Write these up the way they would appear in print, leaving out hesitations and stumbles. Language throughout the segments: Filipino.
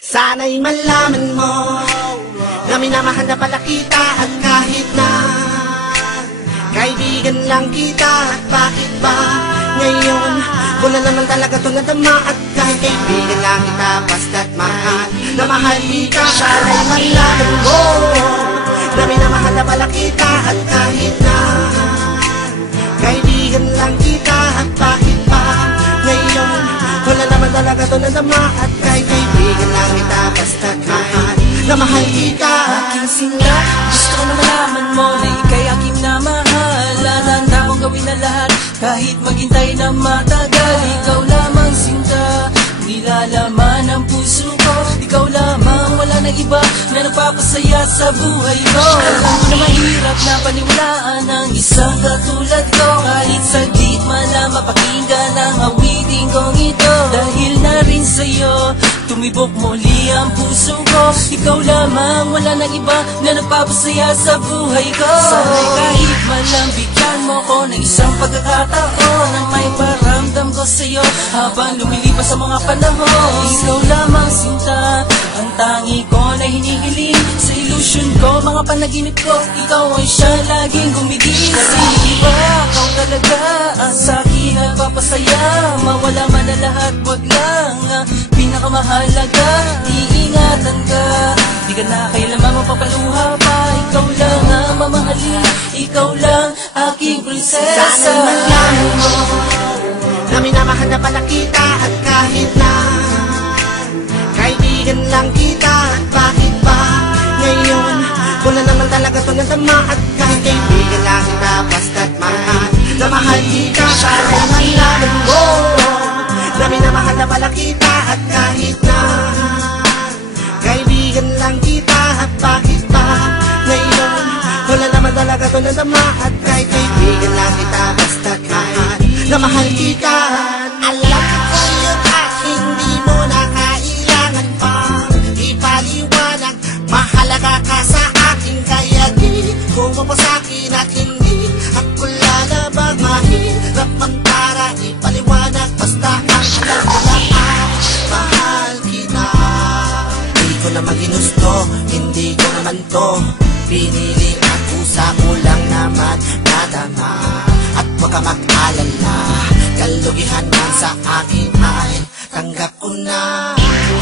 Sana'y malaman mo na minamahal na pala kita. At kahit na kaibigan lang kita, at bakit ba ngayon ko na naman talaga ito nadama? At kahit kaibigan lang kita, basta't mahal na mahal kita. Sana'y malaman mo na minamahal na pala kita. At kahit na kaibigan lang kita, at bakit ba ngayon ko na naman talaga ito nadama? At kahit kaibigan lang kita, basta't mahal na mahal kita. Aking singa, gusto ko na malaman mo na ika'y aking namahal. Handa kong gawin na lahat kahit maghintay na matagal. Ikaw lamang sinta, nilalaman ang puso ko. Ikaw lamang, wala nang iba na nagpapasaya sa buhay ko. Alam mo na mahirap na paniwalaan ang isang katulad ko. Kahit saglit man na mapakinggan ang awiting kong ito. Dahil na rin sa'yo, tumibok muli ang puso ko. Ikaw lamang, wala nang iba na nagpapasaya sa buhay ko. Sana'y kahit man lang bigyan mo ko ng isang pagkakataon na may paramdam ko sa'yo habang lumilipas sa mga panahon. Ikaw lamang sinta, ang tangi ko na hinihiling. Sa ilusyon ko, mga panaginip ko, ikaw ay siya laging gumigising. Iba, ikaw talaga ang sa'kin nagpapasaya. Mawala man na lahat, wag lang pinakamahalaga, iingatan ka. Di ka na kailanman mapapaluha pa. Ikaw lang ang mamahalin, ikaw lang aking prinsesa. Sana'y malaman mo na minamahal na pala kita. At kahit na kaibigan lang kita, at bakit ba ngayon ko na naman talaga ito nadama? At kahit kaibigan lang kita, basta't mahal na mahal kita. Sana'y malaman mo na minamahal na pala kita. At kahit na kaibigan lang kita, at bakit ba ngayon ko na naman talaga ito nadama? At kahit kaibigan lang kita, basta't mahal na mahal kita. Alam ko yun at hindi mo na kailangan pang ipaliwanag. Mahalaga ka sa akin, kaya di ko mapasakin. At hindi ako lalabang mahirap man para ipaliwanag. Basta ang alam ko lang ay mahal kita. Di ko naman ginusto, hindi ko naman to pinili. At kusa ko lang naman nadama. At huwag ka mag-alala, kalugihan man sa akin ay tanggap ko na.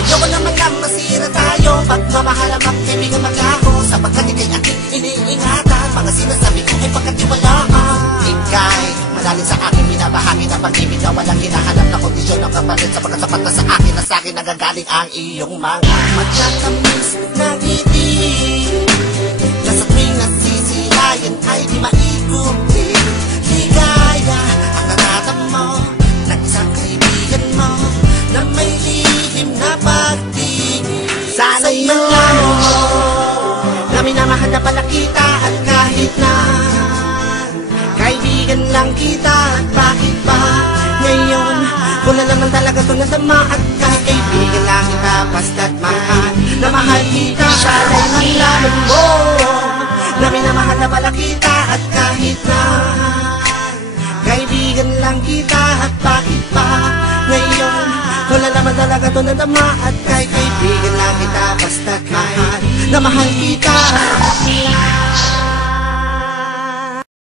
Ayoko naman lang masira tayo, pagmamahal ang magkaibigan maglaho. Sapagkat ika'y aking iniingatan, mga sinasabi ko ay pagkatiwalaan. Ika'y malalim sa aking binabahagi na pag-ibig na walang hinahanap na kondisyon ng kapalit. Sapagkat sapat na sa akin, na sa akin nagagaling ang iyong mga magtatamis na ngiti. Na sa tuwing nasisilayan ay di maikuti. Ligaya ang natatamo ng isang kaibigan mo na may lihim na pagtingin. Sana'y malaman mo na minamahal na pala kita. At kahit na kaibigan lang kita, at bakit ba ngayon ko na naman talaga ito nadama? At kahit kaibigan lang kita, basta't mahal na mahal kita. Sana'y malaman mo na minamahal na pala kita. At kahit na kaibigan lang kita, at bakit pa ngayon ko na naman talaga ito nadama? At kahit kaibigan lang kita, basta't mahal na mahal kita.